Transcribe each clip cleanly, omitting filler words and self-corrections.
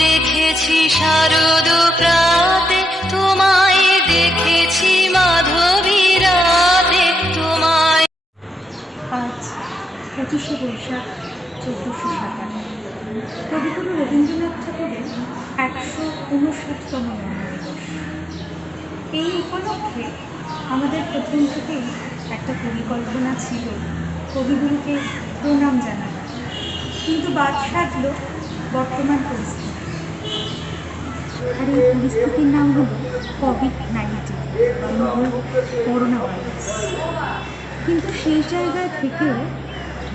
দেখেছি শারদ প্রাতে, তোমায় দেখেছি মাধবী রাতে, তোমায়। আজ 25শে বৈশাখ 1457, কবিগুরু রবীন্দ্রনাথ ঠাকুরের 159তম জন্মদিবস। এই উপলক্ষে আমাদের প্রথম থেকেই একটা পরিকল্পনা ছিল কবিগুরুকে প্রণাম জানানো, কিন্তু বাদ সাধল বর্তমান পরিস্থিতি। আর এই পরিস্থিতির নাম হলো কোভিড-19 বা নোভেল করোনা ভাইরাস। কিন্তু সেই জায়গা থেকেও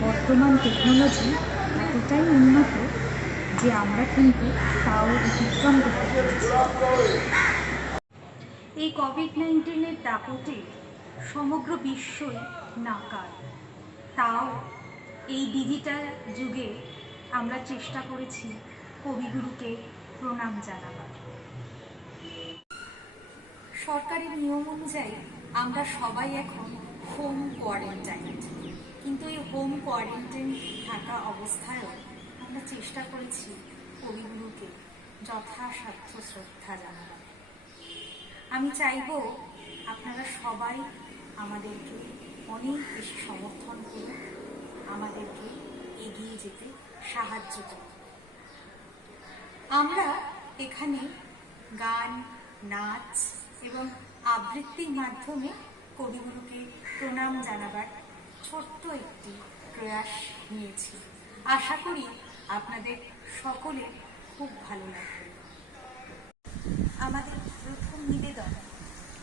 বর্তমান টেকনোলজি এতটাই উন্নত যে আমরা কিন্তু তাও অতিক্রম করতে পেরেছি। এই কোভিড-19-এর দাপটে সমগ্র বিশ্বই নাকাল। তাও এই ডিজিটাল যুগে আমরা চেষ্টা করেছি কবিগুরুকে প্রণাম জানাবার। সরকারের নিয়ম অনুযায়ী আমরা সবাই এখন হোম কোয়ারেন্টাইন, কিন্তু এই হোম কোয়ারেন্টাইন থাকা অবস্থায়ও আমরা চেষ্টা করেছি কবিগুরুকে যথাসাধ্য শ্রদ্ধা জানাবার। আমি চাইব আপনারা সবাই আমাদেরকে অনেক বেশি সমর্থন করে আমাদেরকে এগিয়ে যেতে সাহায্য করুন। আমরা এখানে গান, নাচ এবং আবৃত্তির মাধ্যমে কবিগুরুকে প্রণাম জানাবার ছোট্ট একটি প্রয়াস নিয়েছি। আশা করি আপনাদের সকলের খুব ভালো লাগবে। আমাদের প্রথম নিবেদন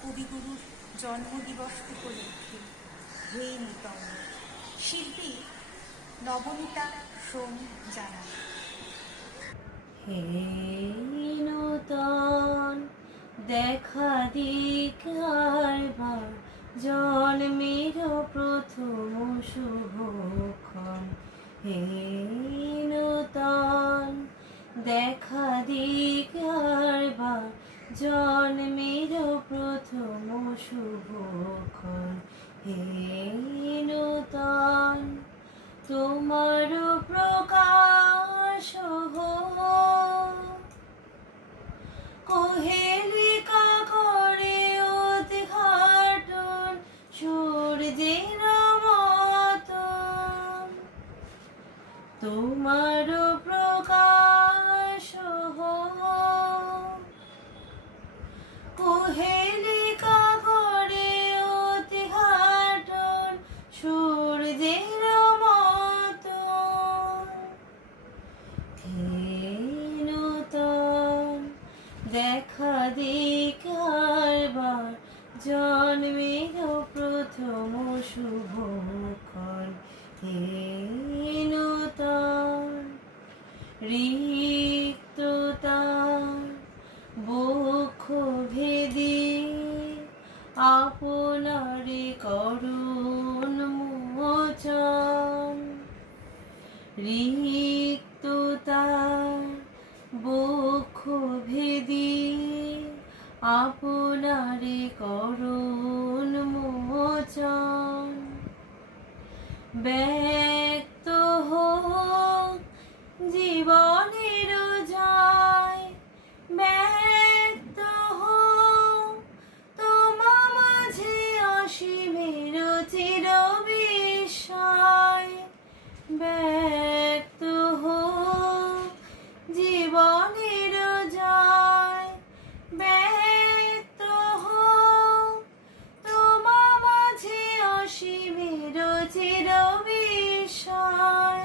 কবিগুরুর জন্মদিবস উপলক্ষে হে নূতন, শিল্পী নবনীতা সোম জানান। হে নূতন দেখা দিক আরবার, জন্মের প্রথম শুভক্ষণ। হে নূতন দেখা দিক আরবার, জন্মের প্রথম শুভক্ষণ। হে নূতন তোমার প্রকাশ কোহেলিকা করে উদ্ঘাটন, সূর্যের মতন তোমার প্রকাশ কোহেলিকা করে উদ্ঘাটন, সূর্যের মতন। হে নূতন দেখা দিক আরবার, জন্মের প্রথম শুভক্ষণ। হে নূতন রিক্ততার বক্ষ ভেদি, আপনারে করুণ মোচন। রিক্ততার বক্ষ ভেদি, আপনারে করুণ মোচন। ব্যক্ত হোক জীবনের জয়, ব্যক্ত হোক তোমা মাঝে অসীমের চির বিস্ময়। ব্যক্ত হোক জীবনের জয়, ব্যক্ত হোক তোমা মাঝে অসীমের চির বিস্ময়।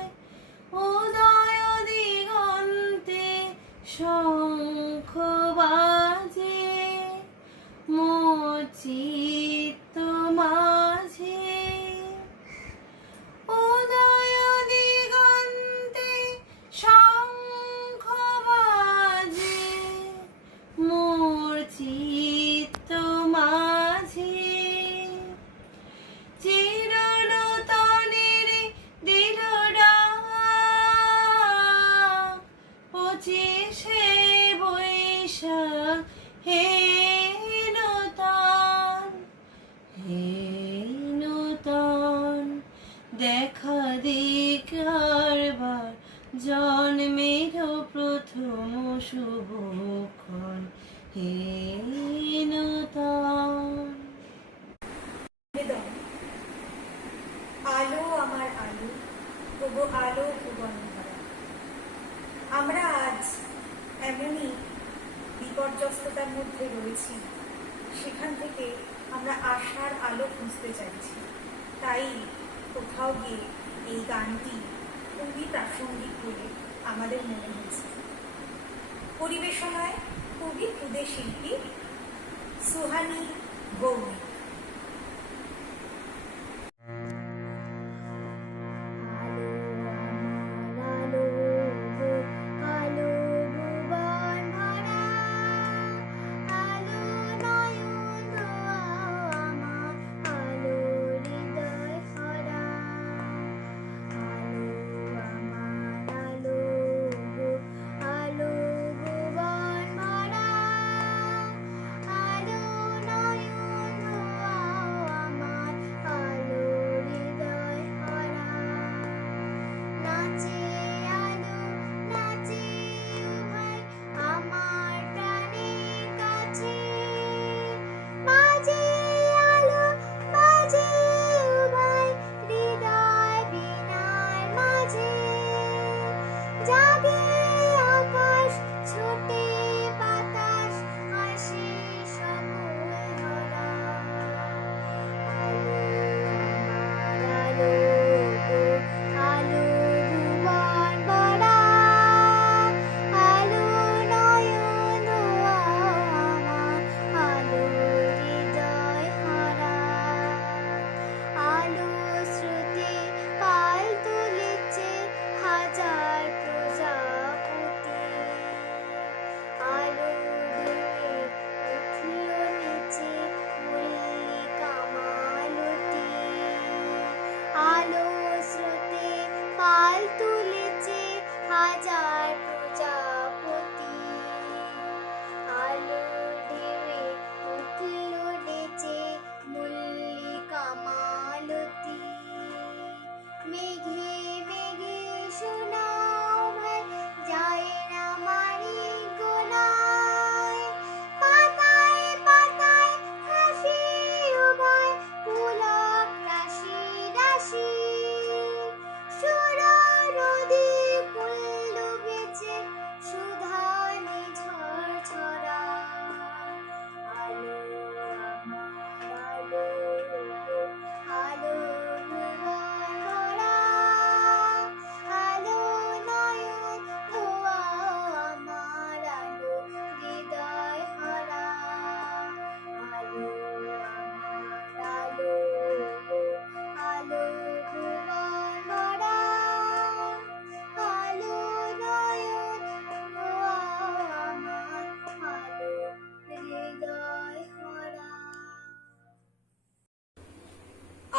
উদয় দিগন্তে শঙ্খ বাজে, মোর চিত্ত মাঝে। উদয় দিগন্তে শঙ্খ বাজে, মোর চিত্ত মাঝে। চিরনূতনের দৃঢ় ডাক, 25শে বৈশাখ। হে নূতন, হে নূতন দেখা দিক আরবার, জন্মের প্রথম প্রথম শুভক্ষণ হে নূতন। নিবেদন। আলো আমার আলো, তবু আলো ভুবন ভরা। আমরা আজ এমনই বিপর্যস্ততার মধ্যে রয়েছি, সেখান থেকে আমরা আশার আলো খুঁজতে চাইছি। তাই কোথাও গিয়ে এই গানটি খুবই প্রাসঙ্গিক বলে আমাদের মনে হয়েছে। পরিবেশনায় খুবই ক্ষুদে শিল্পী সুহানি ভৌমিক।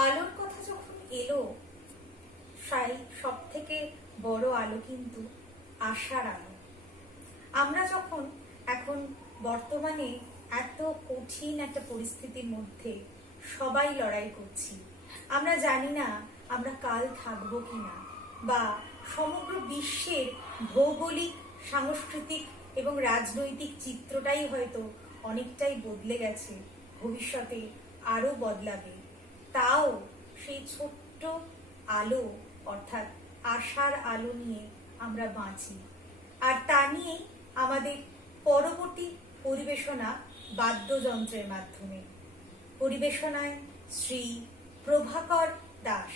আলোর কথা যখন এলো, সব থেকে বড় আলো কিন্তু আশার আলো। আমরা যখন এখন বর্তমানে এত কঠিন একটা পরিস্থিতির মধ্যে সবাই লড়াই করছি, আমরা জানি না আমরা কাল থাকবো কিনা, বা সমগ্র বিশ্বের ভৌগোলিক, সাংস্কৃতিক এবং রাজনৈতিক চিত্রটাই হয়তো অনেকটাই বদলে গেছে, ভবিষ্যতে আরো বদলাবে। তাও সেই ছোট্ট আলো অর্থাৎ আশার আলো নিয়ে আমরা বাঁচি। আর তা নিয়েই আমাদের পরবর্তী পরিবেশনা বাদ্যযন্ত্রের মাধ্যমে। পরিবেশনায় শ্রী প্রভাকর দাস।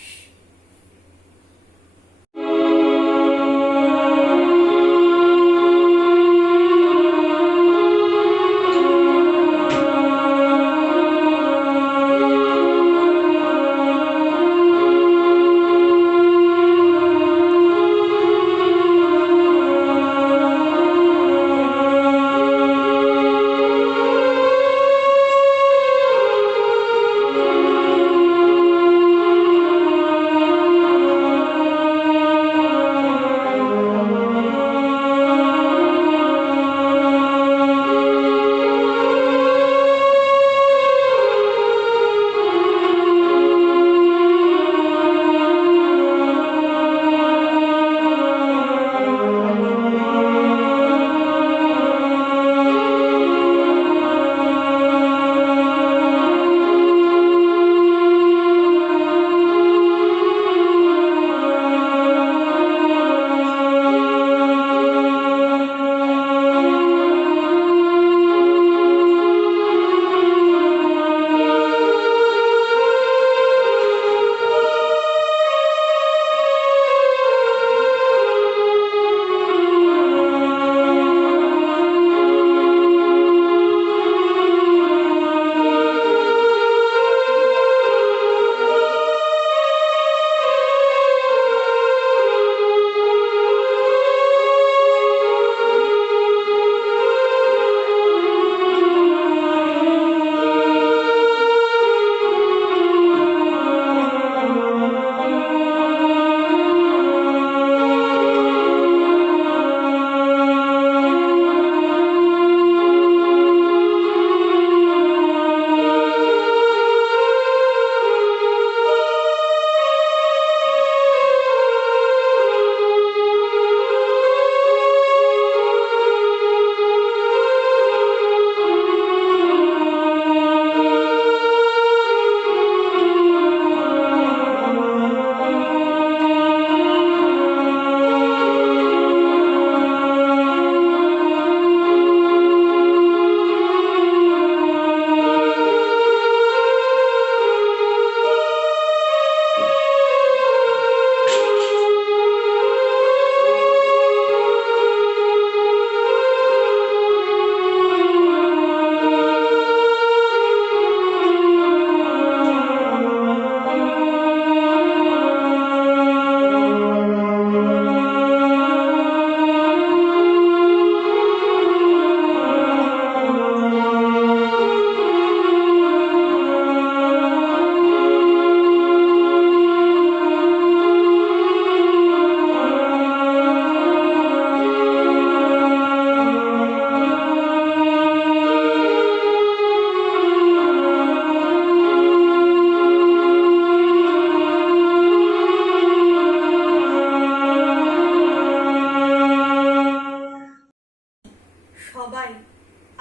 সবাই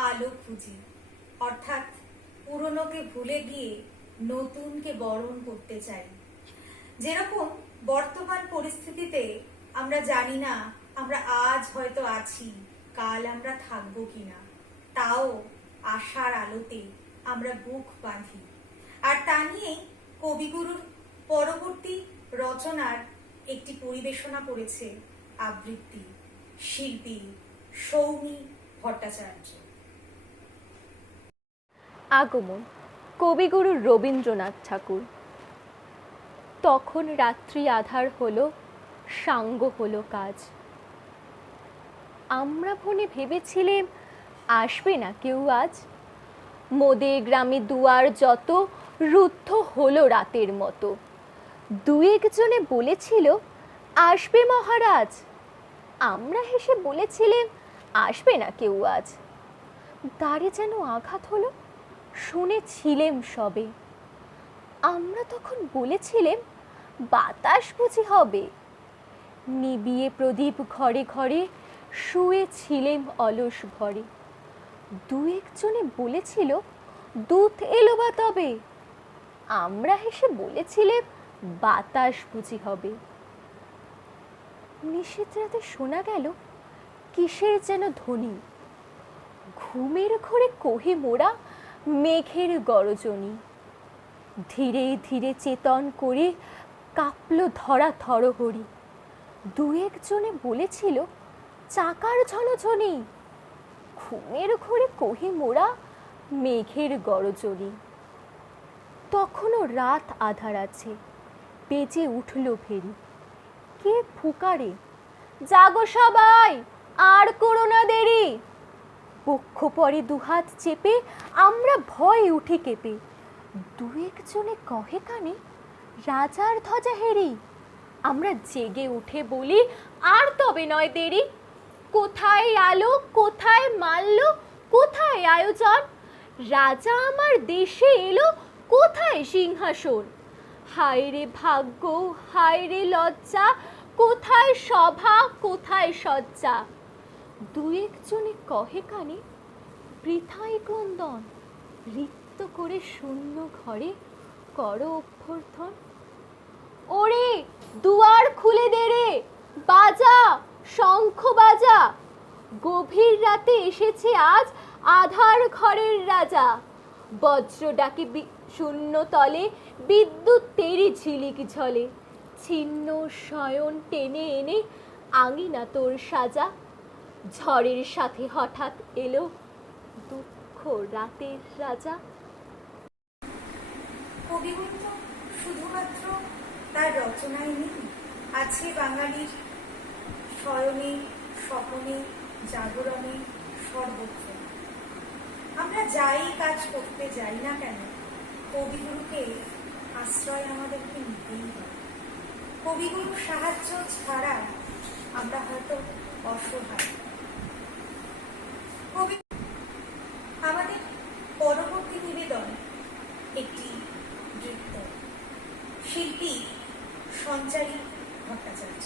আলো খুঁজি, অর্থাৎ পুরনোকে ভুলে গিয়ে নতুনকে বরণ করতে চাই। যেরকম বর্তমান পরিস্থিতিতে আমরা জানি না আমরা আজ হয়তো আছি, কাল আমরা থাকবো কিনা, তাও আশার আলোতে আমরা বুক বাঁধি। আর তা নিয়েই কবিগুরুর পরবর্তী রচনার একটি পরিবেশনা করেছে আবৃত্তি শিল্পী সৌমি ভট্টাচার্য। আগমন কবিগুরু রবীন্দ্রনাথ ঠাকুর। তখন রাত্রি আধার হলো, সাঙ্গ হলো কাজ। আমরা মনে ভেবেছিলেম আসবে না কেউ আজ। মোদের গ্রামে দুয়ার যত রুদ্ধ হলো রাতের মতো। দু একজনে বলেছিল আসবে মহারাজ। আমরা হেসে বলেছিলেম আসবে না কেউ আজ। দ্বারে যেন আঘাত হলো, শুনেছিলেম সবে। আমরা তখন বলেছিলেম বাতাস বুঝি হবে। নিবিয়ে প্রদীপ ঘরে ঘরে শুয়েছিলেম অলস ভরে। দু একজনে বলেছিল দুধ এলো বা তবে। আমরা হেসে বলেছিলেম বাতাস বুঝি হবে। নিশীথ রাতে শোনা গেল কিসের যেন ধ্বনি। ঘুমের ঘোরে কহে মোরা মেঘের গরজনী। ধীরে ধীরে চেতন করে কাঁপল ধরা থরহরি। দু একজনে বলেছিল চাকার ঝনঝনি। ঘুমের ঘোরে কহে মোরা মেঘের গরজনী। তখনও রাত আধার আছে, বেজে উঠল ফেরি। কে ফুকারে জাগো সবাই, আর করো না দেরি। বক্ষ পরে দুহাত চেপে আমরা ভয় উঠে কেঁপে। দু একজনে কহে কানে রাজার ধ্বজা হেরি। আমরা জেগে উঠে বলি আর তবে নয় দেরি। কোথায় আলো, কোথায় মাল্য, কোথায় আয়োজন? রাজা আমার দেশে এলো, কোথায় সিংহাসন? হায় রে ভাগ্য, হায় রে লজ্জা, কোথায় সভা, কোথায় সজ্জা? দু একজনে কহে কানে বৃথাই ক্রন্দন। রিক্ত করে শূন্য ঘরে কর অভ্যর্থন। ওরে দুয়ার খুলে দে রে, বাজা শঙ্খ বাজা। গভীর রাতে এসেছে আজ আধার ঘরের রাজা। বজ্র ডাকে শূন্য তলে, বিদ্যুৎ তেরি ঝিলিক ঝলে। ছিন্ন শয়ন টেনে এনে আঙিনা তোর সাজা। ঝড়ের সাথে হঠাৎ এলো দুঃখ রাতের রাজা। কবিগুরু তো শুধুমাত্র তার রচনায় নেই, আছে বাঙালির শয়নে, স্বপনে, জাগরণে, সর্বত্র। আমরা যাই কাজ করতে যাই না কেন, কবিগুরুকে আশ্রয় আমাদেরকে নিতেই হবে। কবিগুরুর সাহায্য ছাড়া আমরা হয়তো অসহায়। কবি আমাদের পরবর্তী নিবেদন একটি নৃত্য, শিল্পী সঞ্চারী ভট্টাচার্য।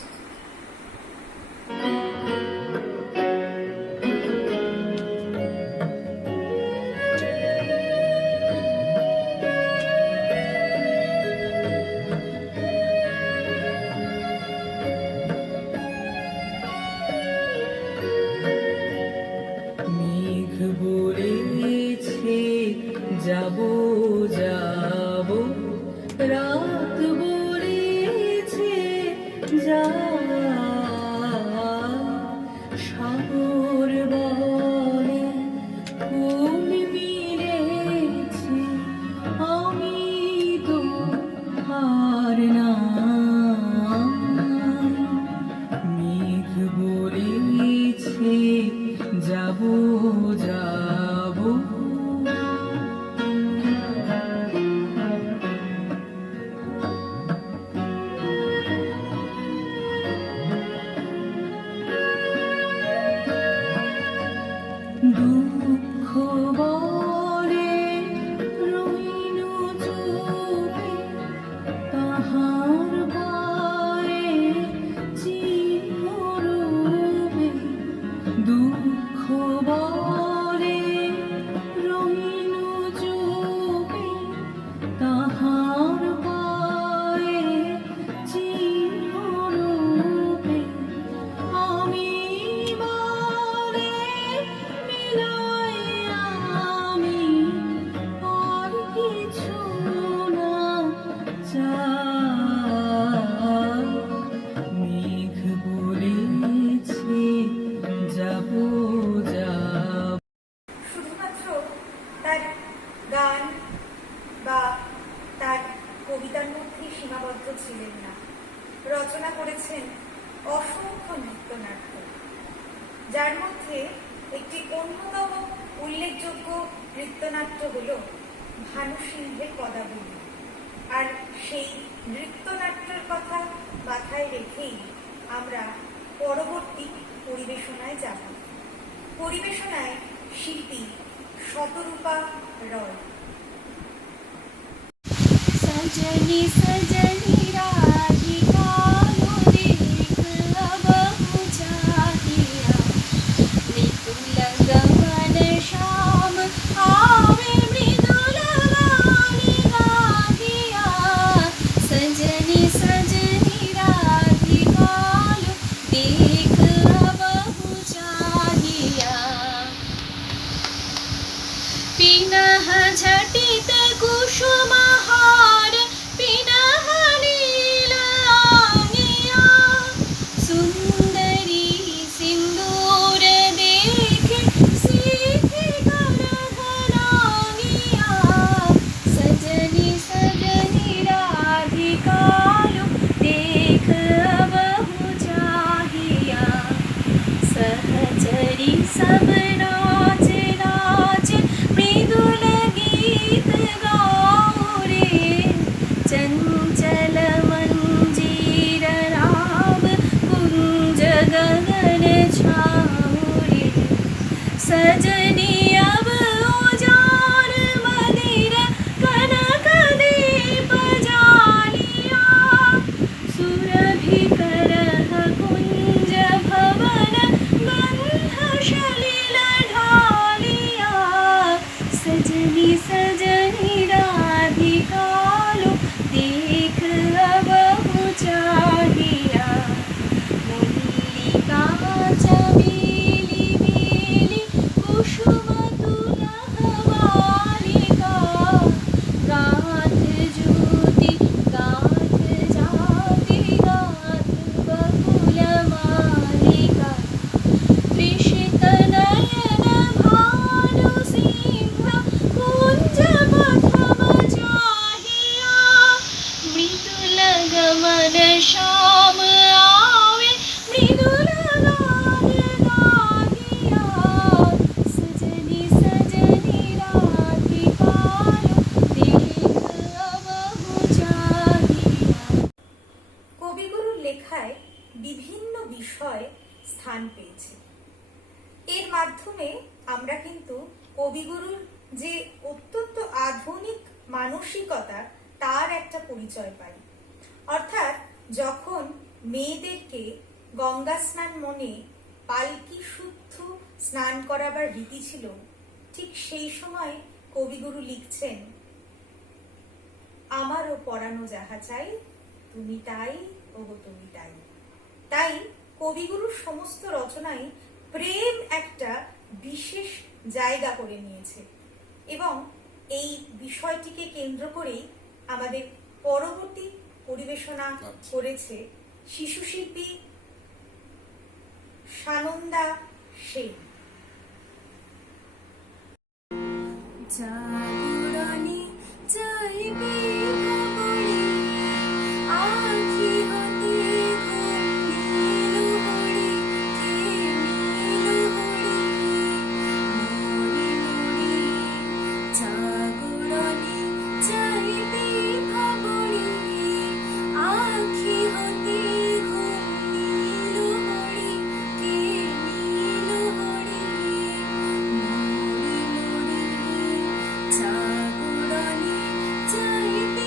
যাবো যাবো, রাত বলেছে যা। সাগর বলে ফুল মিলেছে, আমি তো আর না। মেঘ বলেছে যাবো যাবো, দুঃখ বলে রইল চুপে, তাহার ভয়ে চিররূপে। দুঃখ বলে মধ্যে একটি অন্যতম উল্লেখযোগ্য নৃত্যনাট্য হল ভানু সিংহের পদাবলী। আর সেই নৃত্যনাট্যের কথা মাথায় রেখেই আমরা পরবর্তী পরিবেশনায় যাব। পরিবেশনায় শিল্পী শতরূপা রয়। सजनी सजनी राधिका लो देख अब चाहिया मृदुल गगन श्याम आवे मृदुल गाने गाहिया सजनी सजनी राधिका लो देख अब चाहिया पिनः झटित कुसुमहार पिनः नीलांगिया सुंदरी सिंदूर देखे सीखे करघरांगिया सजनी सजनी राधिका लो देख अब चाहिया सहचरी सब नाच नाच मृदुल गीत गाओ रे चंचल मंजीर राव कुंज गगन छाओ रे सजनी अब उजाड़ मदिर कनक दीप जालिया सुरभि करह कुंज भवन गंध सलिल ढालिया सजनी सजनी राधिका लो देख अब चाहिया मल्लिका चमेली बेली कुसुम तुलह बालिका गाथ ज्योति गाथ जाति गाथ बकुल मालिका त्रिषित नयन भानु सिंह कुंज पथम चाहिया मृदुल गमन श्याम आवे मृदुल गान गाहिया सजनी सजनी राधिका लो देख अब चाहिया। কবিগুরুর লেখায় বিভিন্ন বিষয় স্থান পেয়েছে। এর মাধ্যমে আমরা কিন্তু কবিগুরুর যে অত্যন্ত আধুনিক মানসিকতা তার একটা পরিচয় পাই। অর্থাৎ যখন মেয়েদেরকে গঙ্গা স্নান মনে পালকি শুদ্ধ স্নান করাবার রীতি ছিল, ঠিক সেই সময় কবিগুরু লিখছেন, আমারও পরানো যাহা চাই তুমি তাই ওগো তুমি তাই। তাই কবিগুরুর সমস্ত রচনাই প্রেম একটা বিশেষ জায়গা করে নিয়েছে এবং এই বিষয়টিকে কেন্দ্র করেই আমাদের পরবর্তী পরিবেশনা করেছে শিশু শিল্পী সানন্দা সেন। জাগরণে যাইবে খবরে আখি হতে ঘুম নীল হরি কে নীল হরি মোরে মোরে জাগরণে যাইবে খবরে আখি হতে ঘুম নীল হরি কে নীল হরি মোরে মোরে জাগরণে যাইবে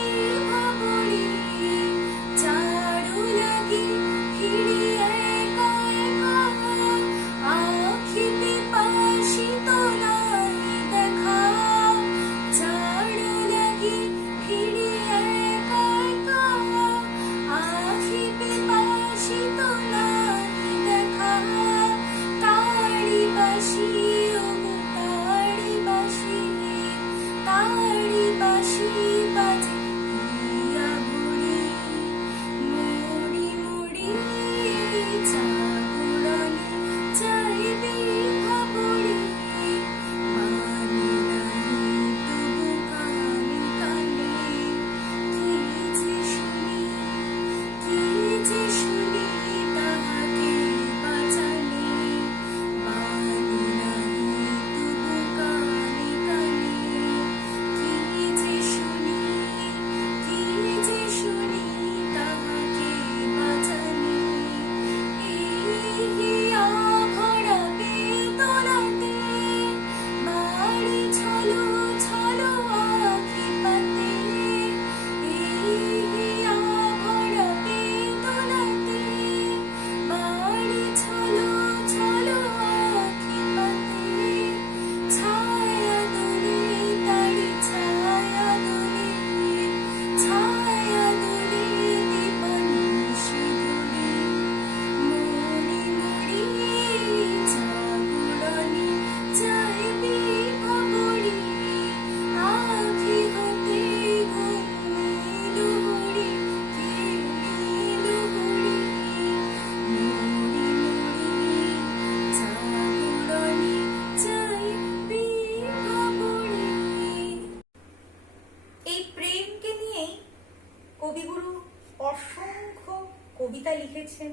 গেয়েছেন,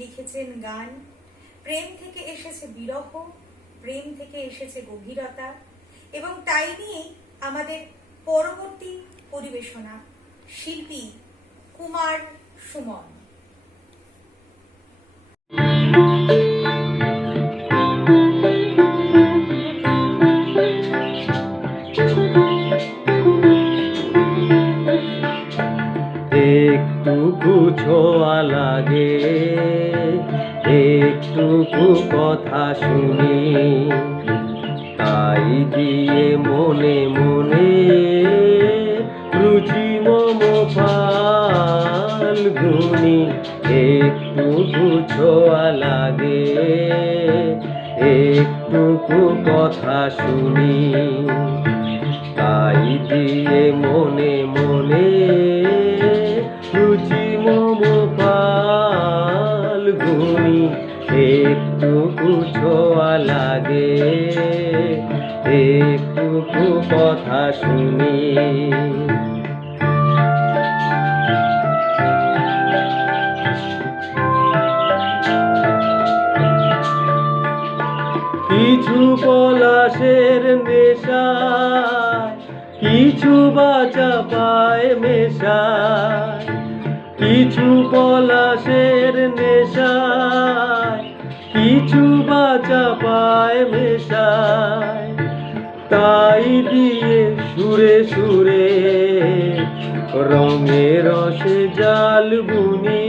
লিখেছেন গান। প্রেম থেকে এসেছে বিরহ, প্রেম থেকে এসেছে গভীরতা, এবং তাই নিয়েই আমাদের পরবর্তী পরিবেশনা শিল্পী কুমার সুমন। একটুকু ছোঁয়া লাগে, একটুকু কথা শুনি, তাই দিয়ে মনে মনে রুচি মম ফাল্গুনি। একটুকু ছোঁয়া লাগে, একটুকু কথা শুনি, তাই দিয়ে মনে মনে রুচি মম ফাল্গুনি। একটুকু ছোঁয়া লাগে, একটুকু কথা শুনি। কিছু পলাশের নেশা, কিছু বাচা পায় মেশা, কিছু পলাশের নেশা, কিছু বাচা পায় মেশায়, তাই দিয়ে সুরে সুরে রঙে রসে জাল বুনি,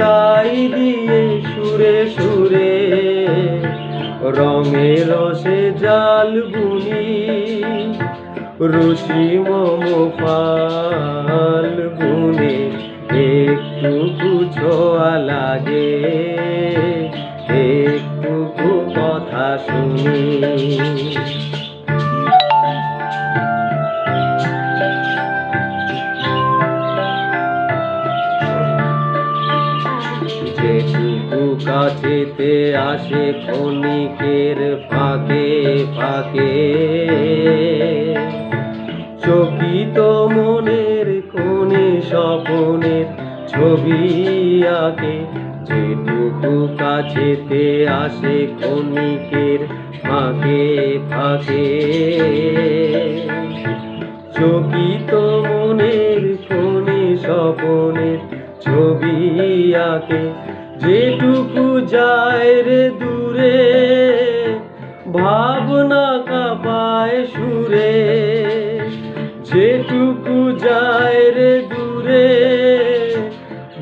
তাই দিয়ে সুরে সুরে রঙে রসে জাল বুনি। রুচি মম ফাল্গুনে একটুকু ছোঁয়া লাগে, একটুকু কথা শুনি। যেটুকু কাছেতে আসে ক্ষণিকের ফাঁকে ফাঁকে, চকিত মনের কোণে স্বপনের ছবি আঁকে। যেটুকু কাছেতে আসে ক্ষণিকের ফাঁকে ফাঁকে, চকিত মনের কোণে স্বপনের ছবি আঁকে। যেটুকু যায় রে দূরে ভাবনা কাঁপায় সুরে, যেটুকু যায় রে দূরে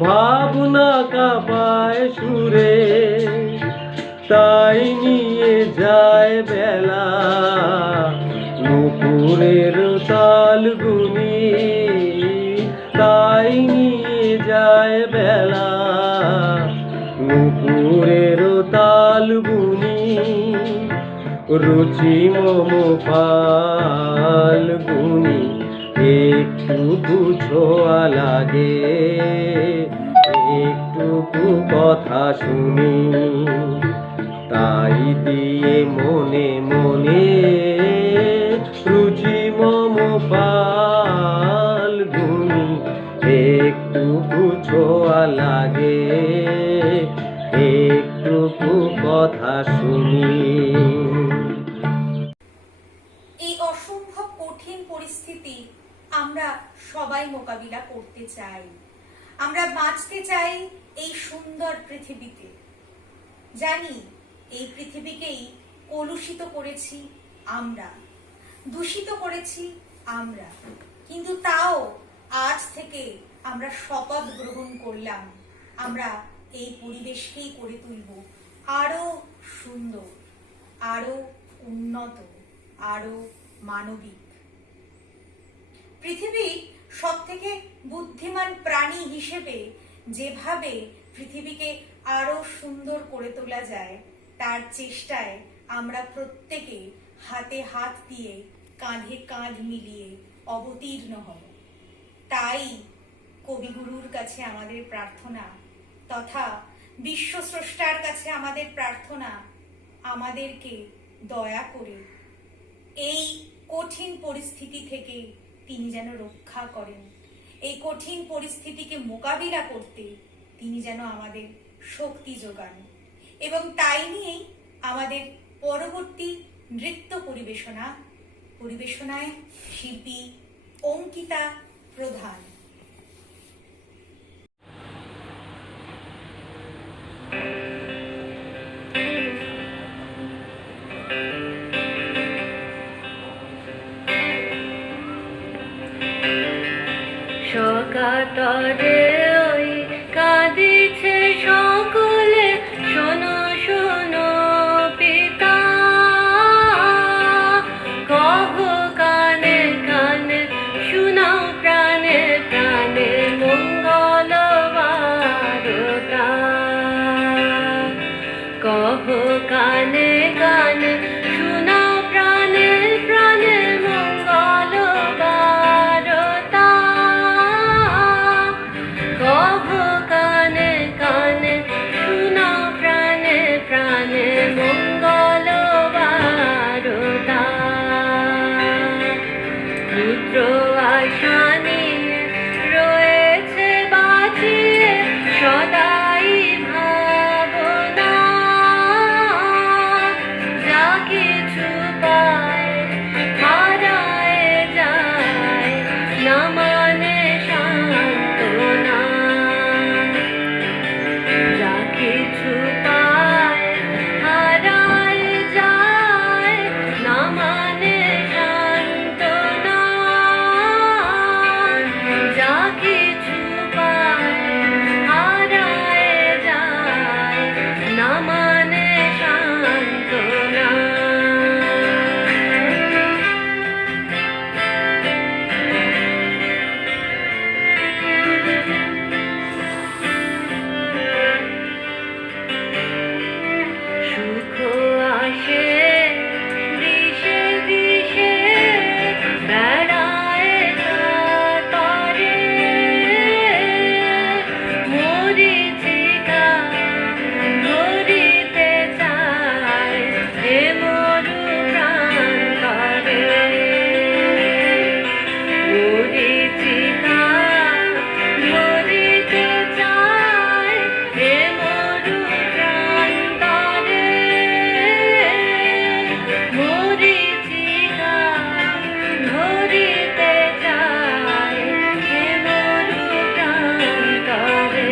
ভাবনা কাঁপায় সুরে, তাই নিয়ে যায় বেলা নুপুরের তালগুনি, তাই নিয়ে যায় বেলা নুপুরের তালগুনি। রুচি মম ফাল্গুনি একটুকু ছোঁয়া লাগে, একটুকু কথা শুনি, তাই দিয়ে মনে মনে রুচি মম ফাল্গুনি। একটুকু ছোঁয়া লাগে, একটুকু কথা শুনি। এই অসম্ভব কঠিন পরিস্থিতি আমরা সবাই মোকাবিলা করতে চাই। আমরা বাঁচতে চাই এই সুন্দর পৃথিবীতে। জানি এই পৃথিবীকেই কলুষিত করেছি আমরা, দূষিত করেছি আমরা, কিন্তু তাও আজ থেকে আমরা শপথ গ্রহণ করলাম, আমরা এই পরিবেশকেই করে তুলব আরো সুন্দর, আরো উন্নত, আরো মানবিক। পৃথিবীর সব থেকে বুদ্ধিমান প্রাণী হিসেবে যেভাবে পৃথিবীকে আরো সুন্দর করে তোলা যায়, তার চেষ্টায় আমরা প্রত্যেকে হাতে হাত দিয়ে, কাঁধে কাঁধ মিলিয়ে অবতীর্ণ হব। তাই কবিগুরুর কাছে আমাদের প্রার্থনা, তথা বিশ্বস্রষ্টার কাছে আমাদের প্রার্থনা, আমাদেরকে দয়া করে এই কঠিন পরিস্থিতি থেকে তিনি যেন রক্ষা করেন। এই কঠিন পরিস্থিতিকে মোকাবিলা করতে তিনি যেন আমাদের শক্তি যোগান। এবং তাই নিয়েই আমাদের পরবর্তী নৃত্য পরিবেশনায় শিল্পী অঙ্কিতা প্রধান। সকাতরে ওই কাঁদিছে সকলে, শোনো শোনো পিতা, কহ কানে কানে শুনাও প্রাণে প্রাণে মঙ্গল বারতা, কহ কানে কানে শুনাও প্রাণে প্রাণে মঙ্গল বারতা, কহ কানে কানে শুনাও প্রাণে প্রাণে মঙ্গল বারতা। পুত্র আশা নিয়ে রয়েছে বাঁচিয়ে সদাই ভাবনা, যা কিছু পায় হারায় যায় না মানে সান্ত্বনা, যা কিছু পায় হারায় যায় না মানে সান্ত্বনা, যা কিছু পায় হারায় যায় না মানে সান্ত্বনা। সুখ আসে দিশে দিশে বেড়ায় তারে, মরিচিকা ধরিতে চায় হে মরু প্রান্তরে, মরিচিকা ধরিতে চায় হে মরু প্রান্তরে, মরিচিকা ধরিতে চায় হে মরু প্রান্তরে।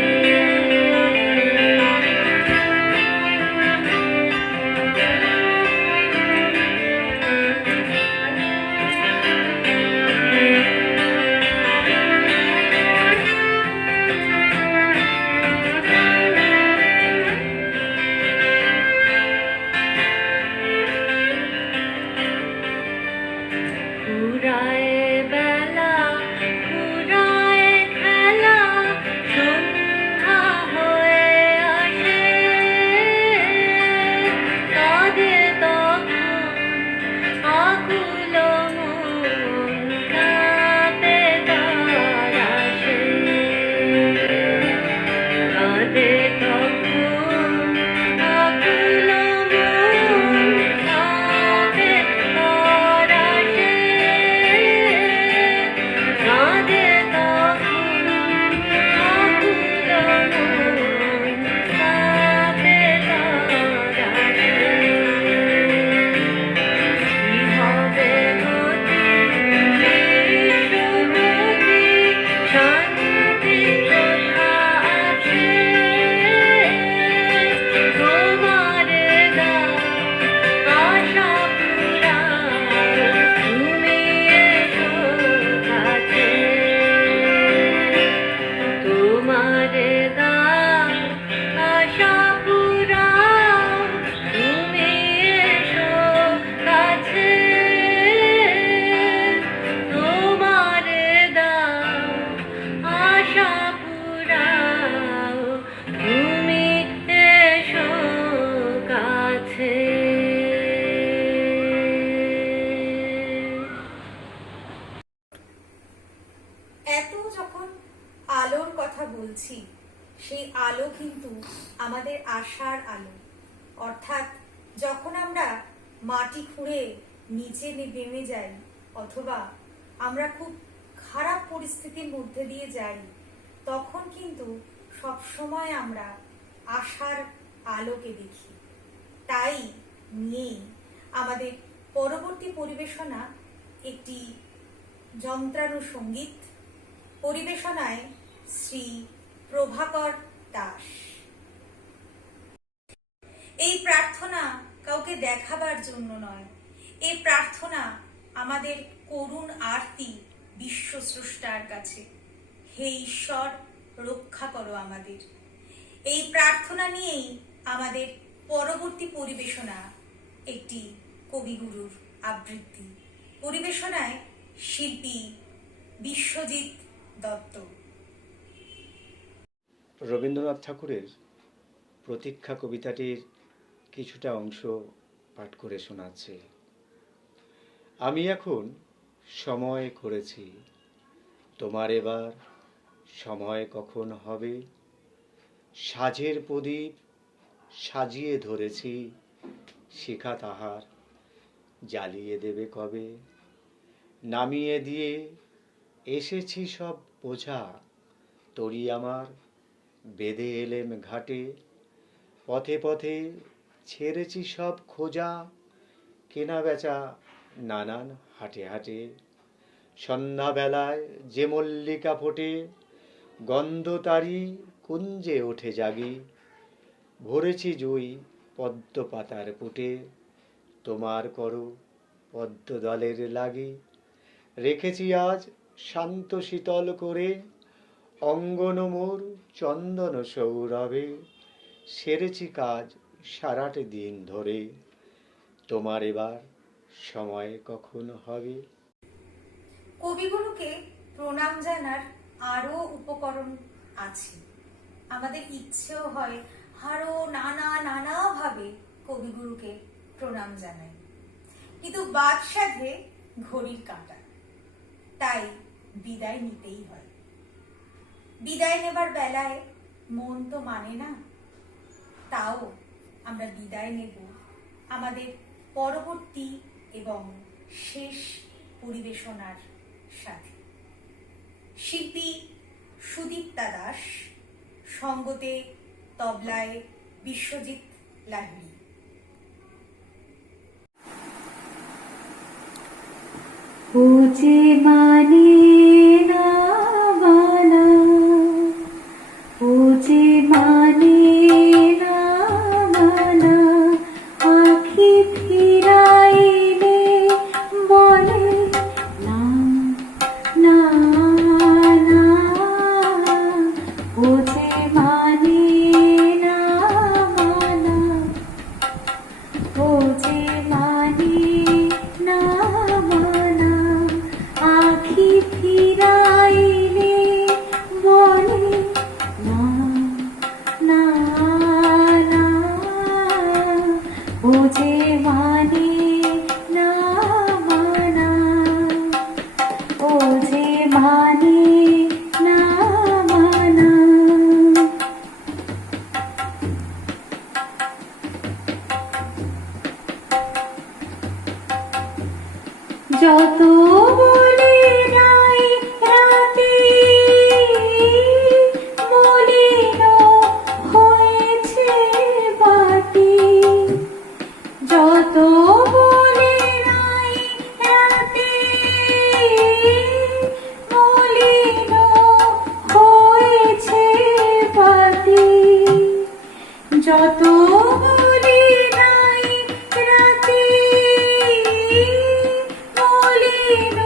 ফুরায় বেলা ফুরায় খেলা, সন্ধ্যা হয়ে আসে, কাঁদে তখন আকুল মন, কাঁদে তার আসে, কাঁদে তখন আকুল মন, কাঁদে তার আসে, কাঁদে তখন আকুল মন, কাঁদে তার আসে। কি হবে গতি বিশ্বগতি, শান্তি কোথা আছে, তোমারে দাও আশা পুরাও, তুমি এসো কাছে, তোমারে দাও আশা পুরাও, তুমি এসো কাছে, তোমারে দাও আশা পুরাও, তুমি এসো কাছে। এত যখন আলোর কথা বলছি, সেই আলো কিন্তু আমাদের আশার আলো। অর্থাৎ যখন আমরা মাটি খুঁড়ে নিচে নেমে যাই, অথবা আমরা খুব খারাপ পরিস্থিতির মধ্যে দিয়ে যাই, তখন কিন্তু সবসময় আমরা আশার আলোকে দেখি। তাই নিয়েই আমাদের পরবর্তী পরিবেশনা একটি যন্ত্রানুসঙ্গীত, পরিবেশনায় শ্রী প্রভাকর দাস। এই প্রার্থনা কাউকে দেখাবার জন্য নয়, এই প্রার্থনা আমাদের করুণ আরতি বিশ্বস্রষ্টার কাছে। হে ঈশ্বর, রক্ষা করো আমাদের। এই প্রার্থনা নিয়েই আমাদের পরবর্তী পরিবেশনা একটি কবিগুরুর আবৃত্তি, পরিবেশনায় শিল্পী বিশ্বজিৎ দত্ত। রবীন্দ্রনাথ ঠাকুরের প্রতীক্ষা কবিতাটির কিছুটা অংশ পাঠ করে শোনাচ্ছে। আমি এখন সময় করেছি, তোমার এবার সময় কখন হবে। সাজের প্রদীপ সাজিয়ে ধরেছি, শিখা তাহার জ্বালিয়ে দেবে কবে। নামিয়ে দিয়ে এসেছি সব বোঝা, তরি আমার বেঁধে এলেম ঘাটে। পথে পথে ছেড়েছি সব খোঁজা, কেনা বেচা নানান হাটে হাটে। সন্ধ্যাবেলায় যে মল্লিকা ফোটে, গন্ধ তারি কুঞ্জে ওঠে জাগি। ভরেছি জুই পদ্ম পাতার পুটে, তোমার করো পদ্ম দলের লাগি। রেখেছি আজ শান্ত শীতল করে, অঙ্গন মোর চন্দন সৌরভে। সেরেছি কাজ সারাটি দিন ধরে, তোমার এবার সময় কখন হবে। কবিগুরুকে প্রণাম জানার আরো উপকরণ আছে। আমাদের ইচ্ছেও হয় আরো নানাভাবে কবিগুরুকে প্রণাম জানাই, কিন্তু বাদ সাধে ঘড়ির কাঁটা, তাই বিদায় নিতেই হয়। বিদায় নেবার বেলায় মন তো মানে না, তাও আমরা বিদায় নেব আমাদের পরবর্তী এবং শেষ পরিবেশনার সাথে। শিল্পী সুদীপ্তা দাস, সঙ্গতে তবলায় বিশ্বজিৎ লাহিড়ী। ও যে মানে না মানা, ও যে মানে না মানা, আঁখি ফিরাইলে বলে না না না। ও যে মানে না মানা, ও যে মানে না মানা, আঁখি ফিরাইলে বলে না না না। ও যে মানে না মানা, ও যে মানে না মানা। যত বলে নাই রাতে, মলিন হয়েছে বাতি। যত বলে নাই রাতে, মলিন হয়েছে বাতি। যত বলে নাই রাতে, মলিন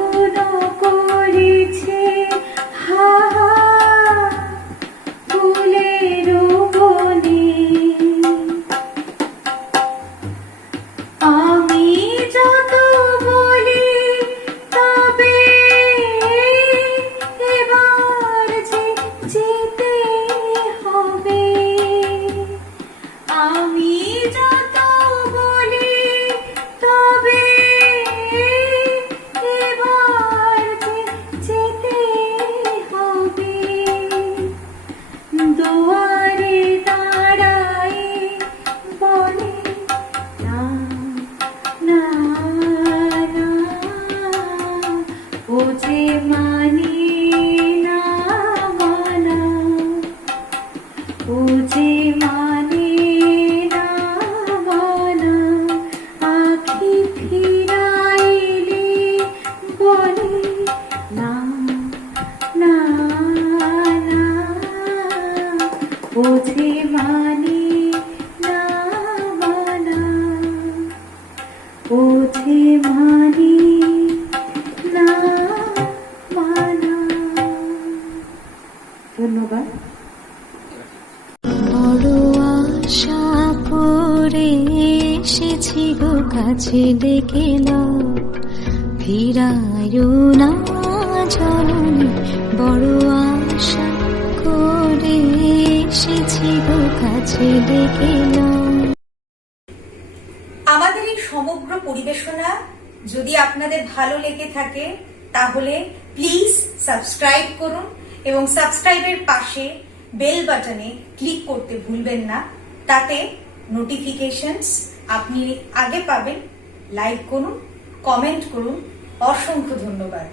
ফাগুন করেছে হা হা ফুলের বনে। আমি যত বলি তবে এবার যে যেতে হবে। আমি যত বলি তবে এবার যে যেতে হবে। দুয়ারে দাঁড়ায় বলে না না না, ও যে মানে না মানা, ও যে মানে না মানা। আখি ফিরাইলে বলে না না না, ও যে মানে না মানা, ও যে মানে না মানা। ধন্যবাদ। বড় আশা করে এসেছি গো কাছে ডেকে নাও, ফিরায়ো না জননী। বড় আশা করে এসেছি গো কাছে ডেকে নাও। আমাদের এই সমগ্র পরিবেশনা যদি আপনাদের ভালো লেগে থাকে তাহলে প্লিজ সাবস্ক্রাইব করুন এবং সাবস্ক্রাইবের পাশে বেল বাটনে ক্লিক করতে ভুলবেন না। তাতে নোটিফিকেশনস আপনি আগে পাবেন। লাইক করুন, কমেন্ট করুন। অসংখ্য ধন্যবাদ।